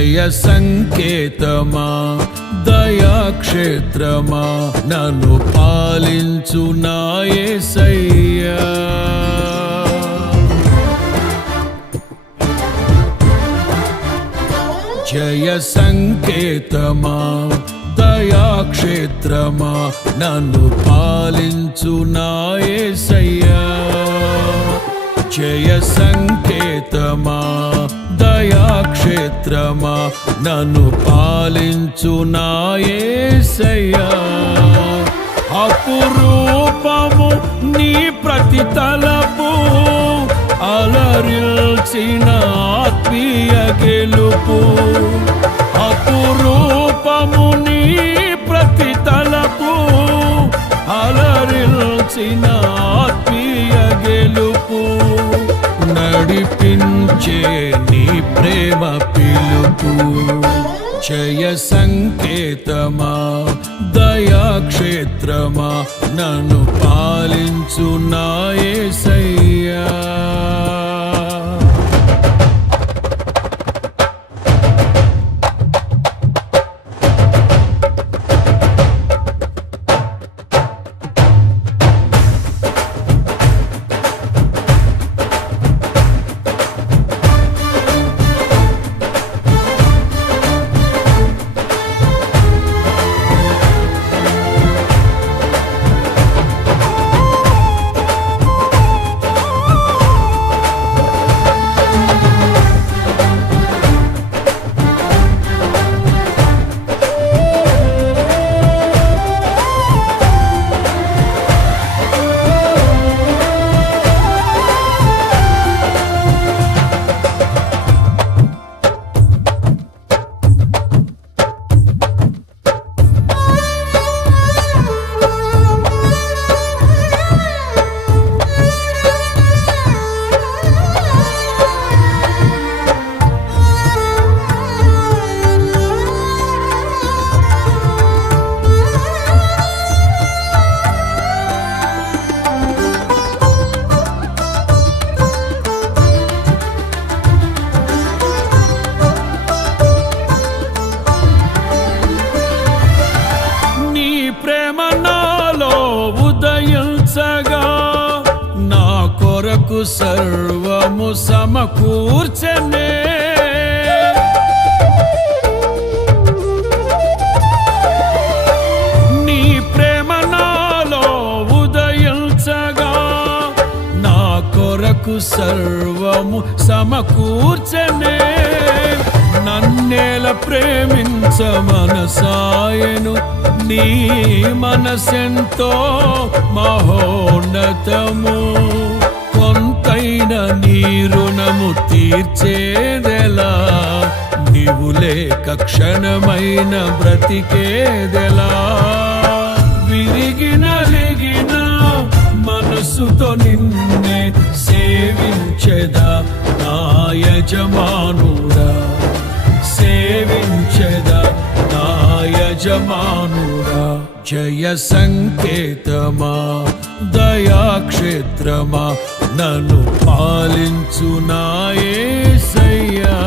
జయ సంకేతమా దయాక్షేత్రమా నన్ను పాలించు నా యేసయ్యా. జయ సంకేతమా దయాక్షేత్రమా నన్ను పాలించు నా యేసయ్యా. జయ సంకేతమా దయాక్షేత్రమా నన్ను పాలించు నా యేసయ్యా. అపురూపము నీ ప్రతి తలపు అలరిల్చిన ఆత్మీయ గెలుపు. అపురూపము నీ ప్రతి తలపు అలరిల్చిన ఆత్మీయ గెలుపు. నడిపించే నీ ప్రేమ పిలుపు. జయ సంకేతమా దయాక్షేత్రమా నన్ను పాలించు నా యేసయ్యా. సర్వము సమకూర్చనే. నీ ప్రేమ నాలో ఉదయించగా నా కొరకు సర్వము సమకూర్చనే. నన్నేల ప్రేమించ మనసాయను నీ మనసెంతో మహోన్నతము. కొంతైన నీ రుణము తీర్చేదెలా నీవు లేక క్షణమైన బ్రతికేదెలా. విరిగిన లెగిన మనసుతో నిన్నే సేవించెదా నా యజమానుడా. సేవించెదా నా యజమానుడా. జయ సంకేతమా దయాక్షేత్రమా నన్ను పాలించు నా యేసయ్యా.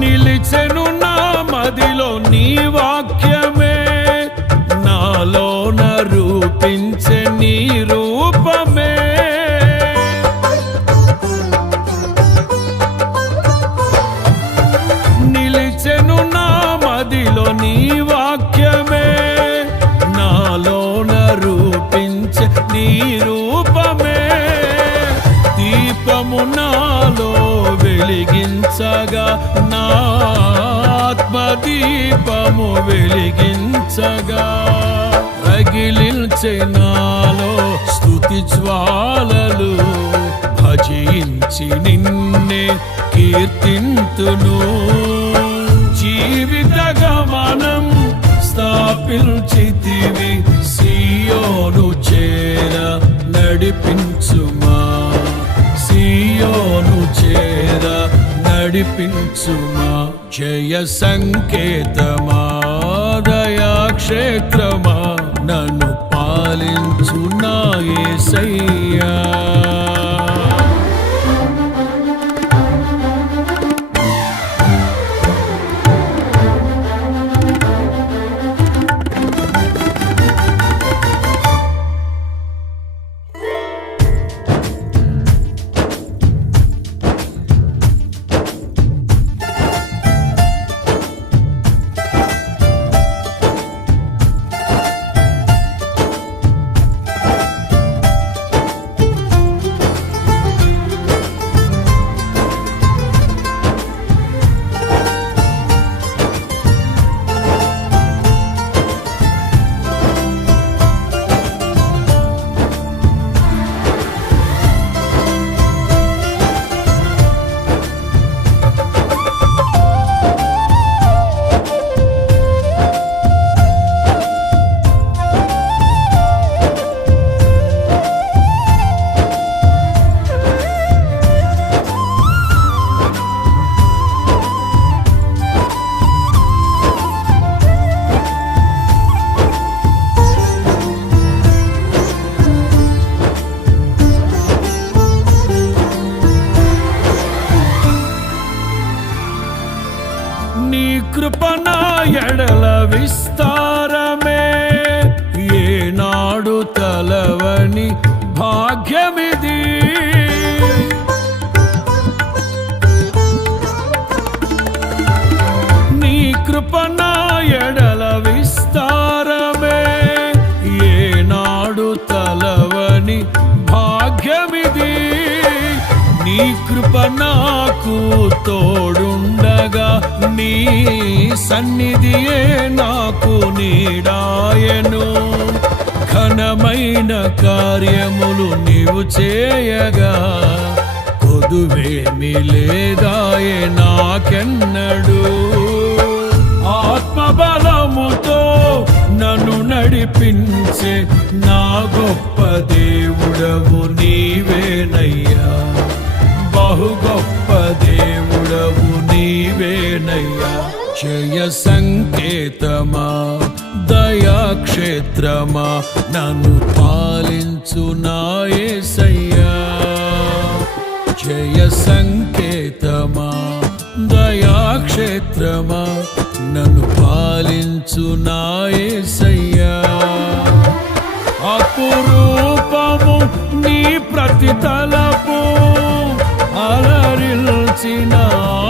నిలిచెను నా మదిలో నీ వాక్యమే, నాలోన రూపించే నీ రూపమే. నీ రూపమే దీపము నాలో వెలిగించగా, నా ఆత్మదీపము వెలిగించగా, రగిలించే నాలో స్తుతి జ్వాలలు, భజించి నిన్నే కీర్తింతును. జీవిత గమనం స్థాపించితివి, సియోను చేర నడిపించుమా, సియోను చేర నడిపించుమా. జయ సంకేతమా, దయాక్షేత్రమా, నన్ను పాలించు నా యేసయ్యా. నీ కృపణ ఎడల విస్తారమే, ఏనాడు తలవని భాగ్యమిది. నీ కృపణ ఎడల విస్తారమే, ఏనాడు తలవని భాగ్యమిది. నీ కృప నాకు తోడుండగా, నీ సన్నిధియే నాకు నీడాయను. ఘనమైన కార్యములు నీవు చేయగా, కొదువేమి లేదాయే నాకెన్నడు. ఆత్మబలముతో నన్ను నడిపించే నా గొప్ప దేవుడవు నీవేనయ్యా, బహు గొప్ప దేవుడవు నీవేనయ్యా. జయ సంకేతమా, దయాక్షేత్రమా, నన్ను పాలించు నా యేసయ్యా. జయ సంకేతమా, దయాక్షేత్రమా, నన్ను పాలించు నా యేసయ్యా. అపురూపము నీ ప్రతి తలపు, అలరిల్చిన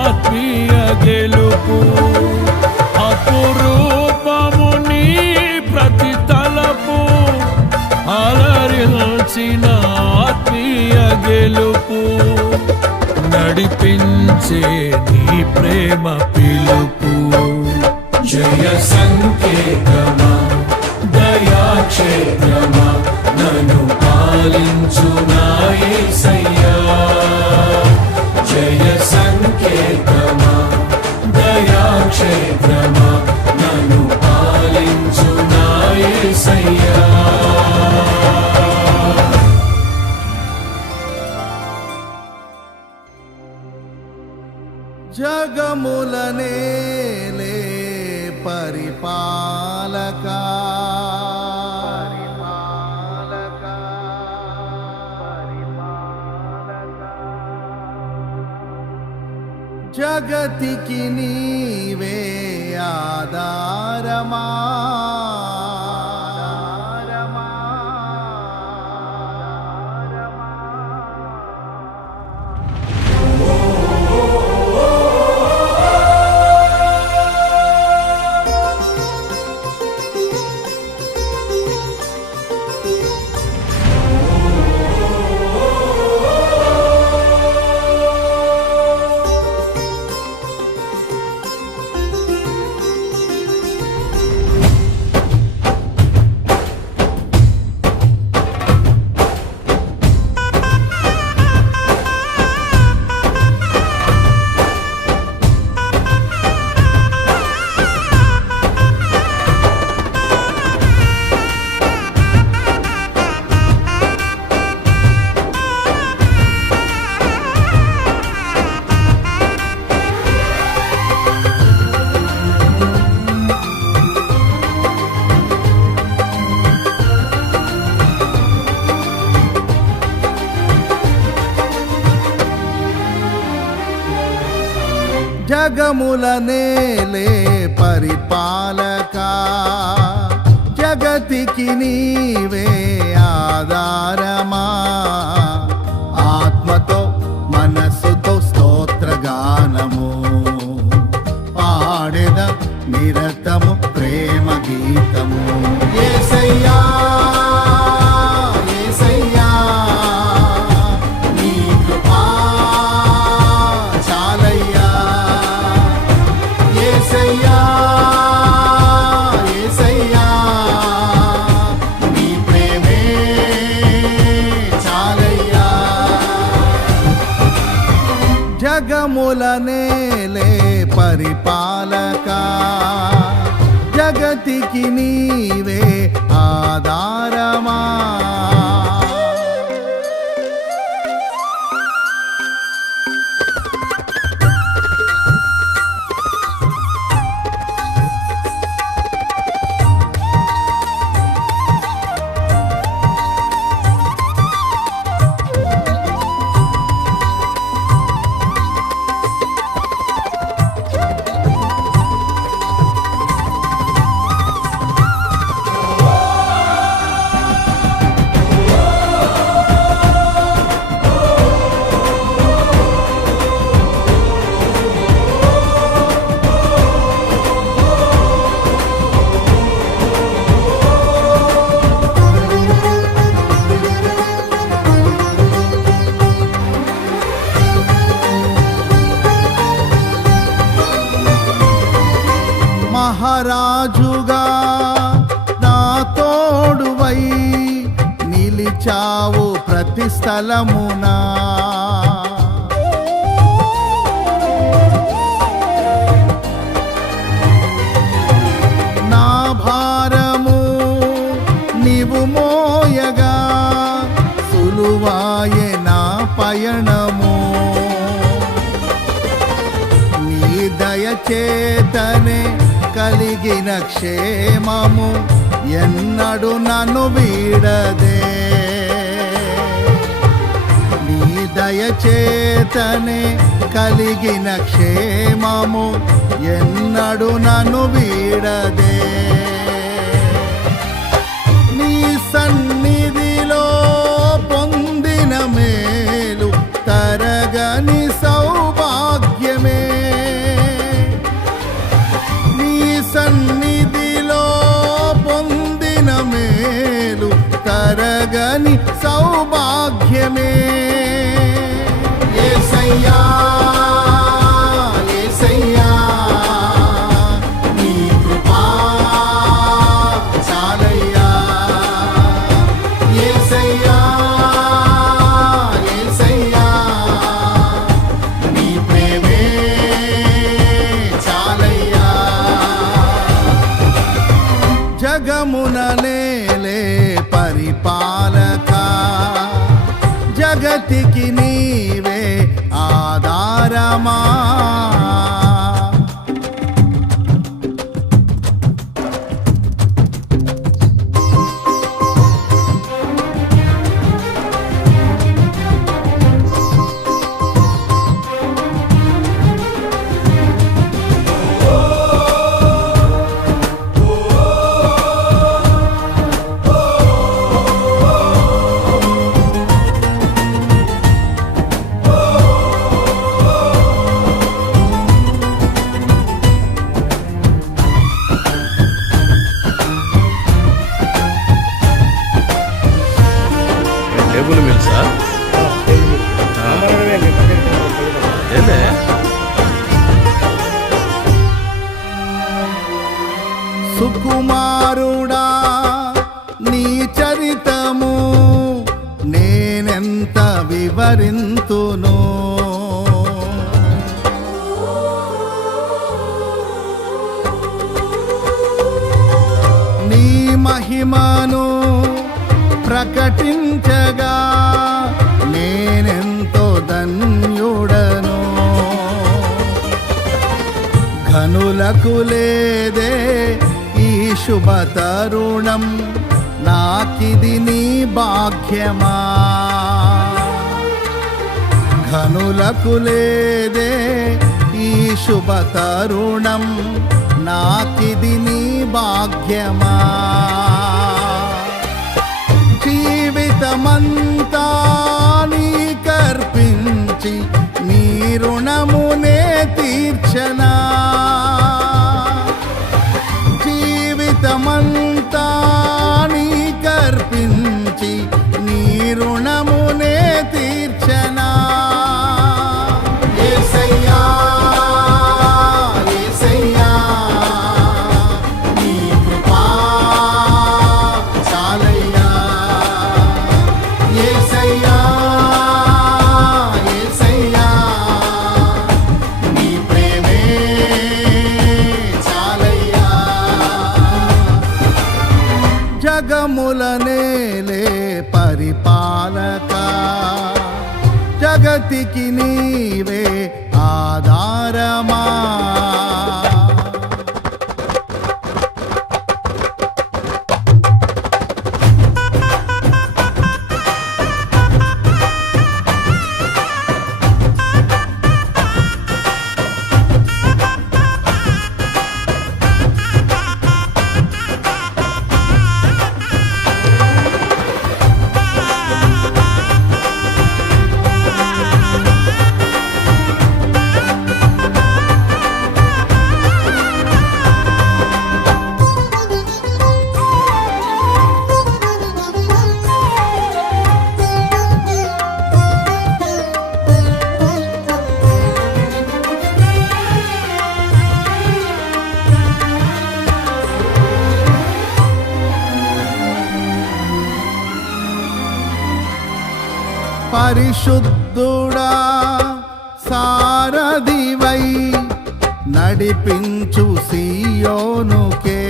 ఆత్మీయ గెలుపు. అపురూపము నీ ప్రతి తలపు, అలరిల్చిన ఆత్మీయ గెలుపు. నడిపించే నీ ప్రేమ పిలుపు. జయ సంకేతమా, దయాక్షేత్రమా, నన్ను పాలించు నా యేసయ్యా. జయ సంకేతమా, దయాక్షేత్రమా, నన్ను పాలించు నా యేసయ్యా. జగములనేలే పరిపాలకా, జగతికి నీవే ఆధారమా. జగముల నేలే పరిపాలక జగతికి నీవే ఆధారమా ఆత్మతో మనస్సుతో స్తోత్రగానము పాడెద నిరతము ప్రేమ గీతము యేసయ్యా యేసయ్యా నీ కృపా చాలయ్యా యేసయ్యా యేసయ్యా నీ ప్రేమే చాలయ్యా జగముల నేలే పరిపాలక జగతికి నీవే ఆధారమా మహారాజుగా నా తోడువై నిలిచావు ప్రతి స్థలమునా నా భారము నీవు మోయగా సులువాయే నా పయనము నీ దయచేతనే కలిగిన క్షేమము ఎన్నడు నన్ను వీడదే నీ దయచేతనే కలిగిన క్షేమము ఎన్నడు నన్ను వీడదే నీ సన్నిధిలో పొందిన మేలు తరగని సౌభాగ్యమే సన్నిధిలో పొందిన మేలు తరగని సౌభాగ్యమే యేసయ్యా యేసయ్యా నీ కృపా చాలయ్యా యేసయ్యా యేసయ్యా నీ ప్రేమే చాలయ్యా జగమున నేలే పరిపాలక జగతికి నీవే ఆధారమా టేబుల్ మిల్సా అదేలే సుకుమారుడా నీ చరితము నేనెంత వివరింతును నీ మహిమను ప్రకటించగా నేనెంతో ధన్యుడను ఘనులకు లేదే ఈ శుభ తరుణం నాకిది నీ భాగ్యమా ఘనులకు లేదే ఈ శుభ తరుణం నాకిది నీ భాగ్యమా. జీవితమంతా నీకర్పించి నీ రుణమునే తీర్చనా. జీవితమంతా నీకర్పించి నీ రుణమునే తీర్చనా. యేసయ్యా యేసయ్యా నీ కృపా చాలయ్యా. యేసయ్యా యేసయ్యా నీ ప్రేమే చాలయ్యా. జగముల నేలే పరిపాలక జగతికి నీవే ఆధారమా. పరిశుద్ధుడా సారథివై నడిపించు సియోనుకే.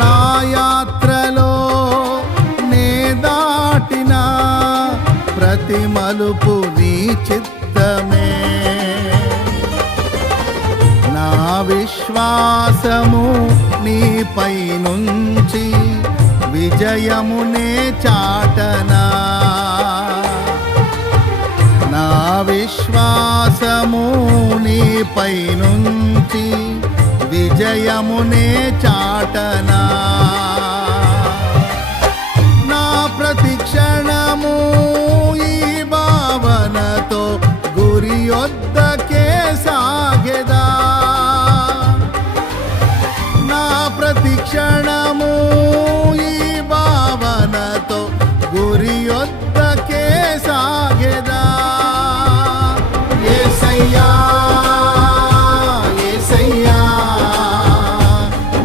నా యాత్రలో నే దాటిన ప్రతి మలుపు నీ చిత్తమే. నా విశ్వాసము నీపై నుంచి విజయమునే చాటనా. నా విశ్వాసము నీపై నుంచి విజయమునే చాటనా. నా ప్రతి క్షణము ఈ భావనతో గురి యొద్దకే సాగెదా. నా ప్రతి క్షణము ఈ భావనతో గురి యొద్దకే సాగెదా. యేసయ్యా యేసయ్యా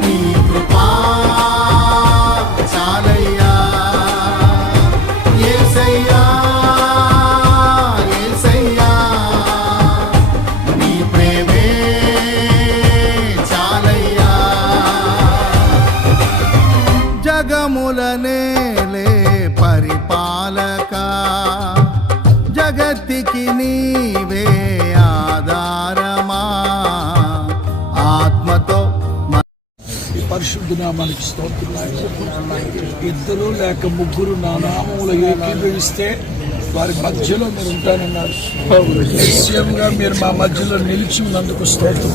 నీ కృపా చాలయ్యా. యేసయ్యా యేసయ్యా నీ ప్రేమే చాలయ్యా. జగముల నేలే పరిపాలక జగతికి నీవే ఆధారమా. ఆత్మతో ఈ పరిశుద్ధ నామానికి స్తోత్రాలు. ఇద్దరు లేక ముగ్గురు నా నామములో ఏకీభవిస్తే వారి మధ్యలో మీరు ఉంటానన్నారు. నిశ్చయంగా మీరు మా మధ్యలో నిలిచి ఉన్నందుకు స్తోత్రం.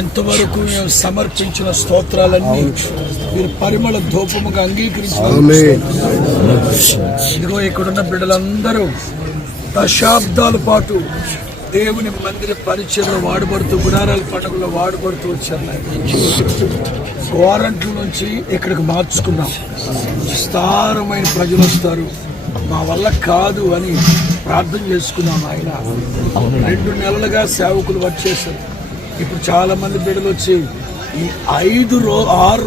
ఇంతవరకు మేము సమర్పించిన స్తోత్రాలన్నీ మీరు పరిమళ ధూపముగా అంగీకరించారు. ఇదిగో ఇక్కడున్న బిడ్డలందరూ దశాబ్దాల పాటు దేవుని మందిర పరిచయంలో వాడబడుతూ గుడారాల పండుగలో వాడబడుతూ వచ్చారు. వారంట్ల నుంచి ఇక్కడికి మార్చుకున్నాం. విస్తారమైన ప్రజలు వస్తారు, మా వల్ల కాదు అని ప్రార్థన చేసుకున్నాం. ఆయన 2 నెలలుగా సేవకులు వచ్చేసారు. ఇప్పుడు చాలా మంది బిడ్డలు వచ్చి ఈ 6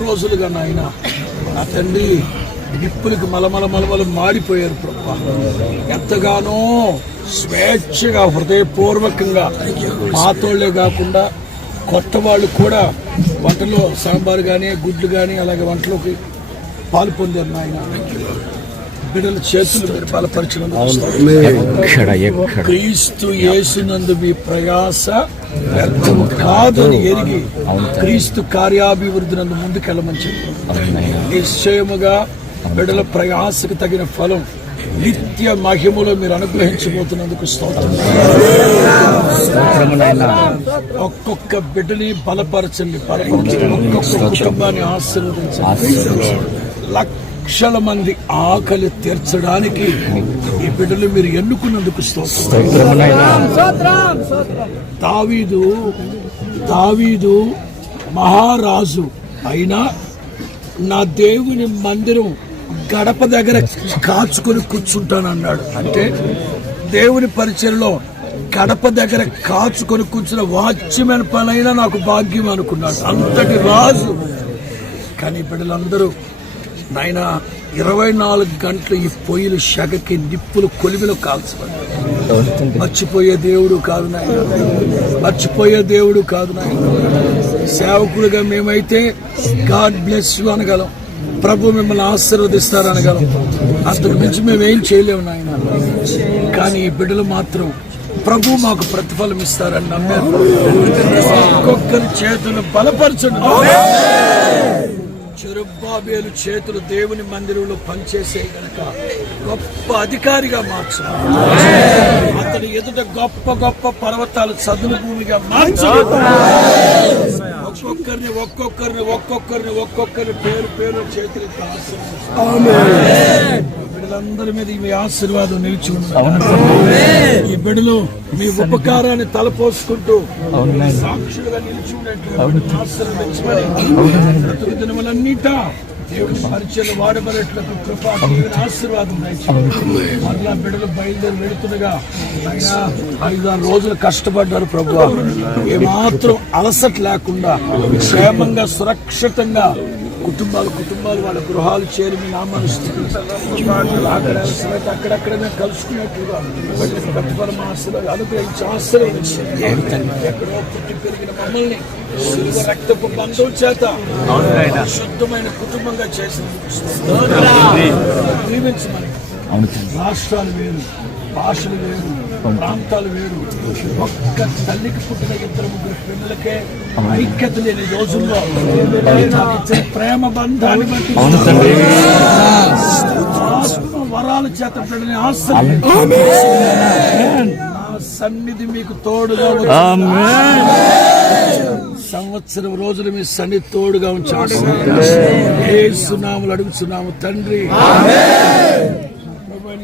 రోజులుగా నాయన నా తండ్రి నిప్పులకి మలమల మాడిపోయారు. ప్రభా ఎంతగానో స్వేచ్ఛగా హృదయపూర్వకంగా పాతోళ్లే కాకుండా కొత్త వాళ్ళు కూడా వంటలో సాంబార్ కానీ గుడ్లు కానీ అలాగే వంటలోకి పాలు పొందారు. నాయన బిడ్డల చేతులు మీరు బలపరిచినందుకు క్రీస్తు యేసునందు మీ ప్రయాస వ్యర్థము కాదు అని ఎరిగి క్రీస్తు కార్యాభివృద్ధి నందు ముందుకెళ్ళమని చెప్పి నిశ్చయముగా బిడ్డల ప్రయాసకు తగిన ఫలం నిత్య మహిమలో మీరు అనుగ్రహించబోతున్నందుకు స్తోత్రం. ఒక్కొక్క బిడ్డని బలపరచండి, ఒక్కొక్క కుటుంబాన్ని ఆశీర్వదించండి. లక్షల మంది ఆకలి తీర్చడానికి ఈ బిడ్డలు మీరు ఎన్నుకున్నందుకు స్తోత్రం. దావీదు మహారాజు అయినా నా దేవుని మందిరం గడప దగ్గర కాచుకొని కూర్చుంటానన్నాడు. అంటే దేవుని పరిచయలో గడప దగ్గర కాచుకొని కూర్చున్న వాచ్యమైన పనైనా నాకు భాగ్యం అనుకున్నాడు. అంతటి రాజు. కానీ బిడ్డలందరూ నాయన 24 గంటలు ఈ పొయ్యిలు షగకి నిప్పులు కొలిమిలో కాల్చబడ్డాడు. మర్చిపోయే దేవుడు కాదు నాయన, మర్చిపోయే దేవుడు కాదు నాయన. సేవకులుగా మేమైతే గాడ్ బ్లెస్ యు అనగలం, ప్రభు మిమ్మల్ని ఆశీర్వదిస్తారు అనగలం. అంతకు మించి మేమేం చేయలేము నాయన. కానీ ఈ బిడ్డలు మాత్రం ప్రభు మాకు ప్రతిఫలం ఇస్తారని నమ్మారు. ఒక్కొక్కరి చేతులు బలపరచండి. చెరుబ్బాబేలు చేతులు దేవుని మందిరంలో పనిచేసే గనక గొప్ప అధికారిగా మార్చాలి. అతని ఎదుట గొప్ప గొప్ప పర్వతాలు చదును భూమిగా మార్చాలి. ఒక్కొక్కరిని పేరు చేతులు బిడ్డలందరి మీద మీ ఆశీర్వాదం నిలిచి ఈ బిడ్డలు మీ ఉపకారాన్ని తలపోసుకుంటూ సాక్షులుగా నిలిచి ఉన్నట్లు దినములన్నిటా దేవుడి పరిచయం వాడబడేట్లకు కృపా ఆశీర్వాదం మరలా బిడ్డలు బయలుదేరి వెళుతుండగా అయినా 5-6 రోజులు కష్టపడ్డారు ప్రభు. ఏమాత్రం అలసట లేకుండా క్షేమంగా సురక్షితంగా కుటుంబాలు వాళ్ళ గృహాలు చేరి మీ నామాన్ని అక్కడక్కడ మేము కలుసుకున్నట్లుగా ప్రతిఫలం అనుగ్రహించి ఆశ్రయించి ఎక్కడో పుట్టి పెరిగిన మమ్మల్ని రక్తపు బంధువుల చేత శుద్ధమైన కుటుంబంగా చేసిన దీవించమని. రాష్ట్రాలు వేరు, భాషలు వేరు, ప్రాంతాలు వేరు, ఒక్క తల్లికి పుట్టిన 2-3 పిల్లలకే ఐక్యత లేని రోజుల్లో ప్రేమ బంధాన్ని బట్టి వరాల చేత బిడ్డని ఆశీర్వదించండి. సన్నిధి మీకు తోడుగా సంవత్సరం రోజులు మీ సన్నిధి తోడుగా ఉంచాడు. యేసు నామములో అడుగుచున్నాము తండ్రి.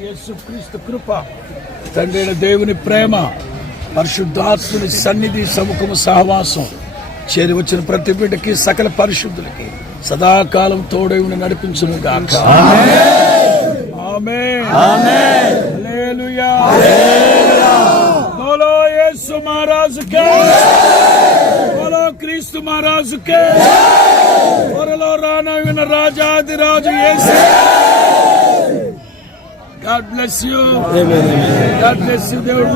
యేసుక్రీస్తు కృప, తండ్రి అయిన దేవుని ప్రేమ, పరిశుద్ధాత్ముని సన్నిధి, సముఖము, సహవాసం చేరి వచ్చిన ప్రతి బిడ్డకి సకల పరిశుద్ధులకి సదాకాలం తోడై ఉండి నడిపించును గాక. ఆమేన్. హల్లెలూయా. బోలో యేసు మహారాజుకే, బోలో క్రీస్తు మహారాజుకే, త్వరలో రానయ్యున్న రాజాదిరాజు యేసు. God bless you. God bless you. దేవుడు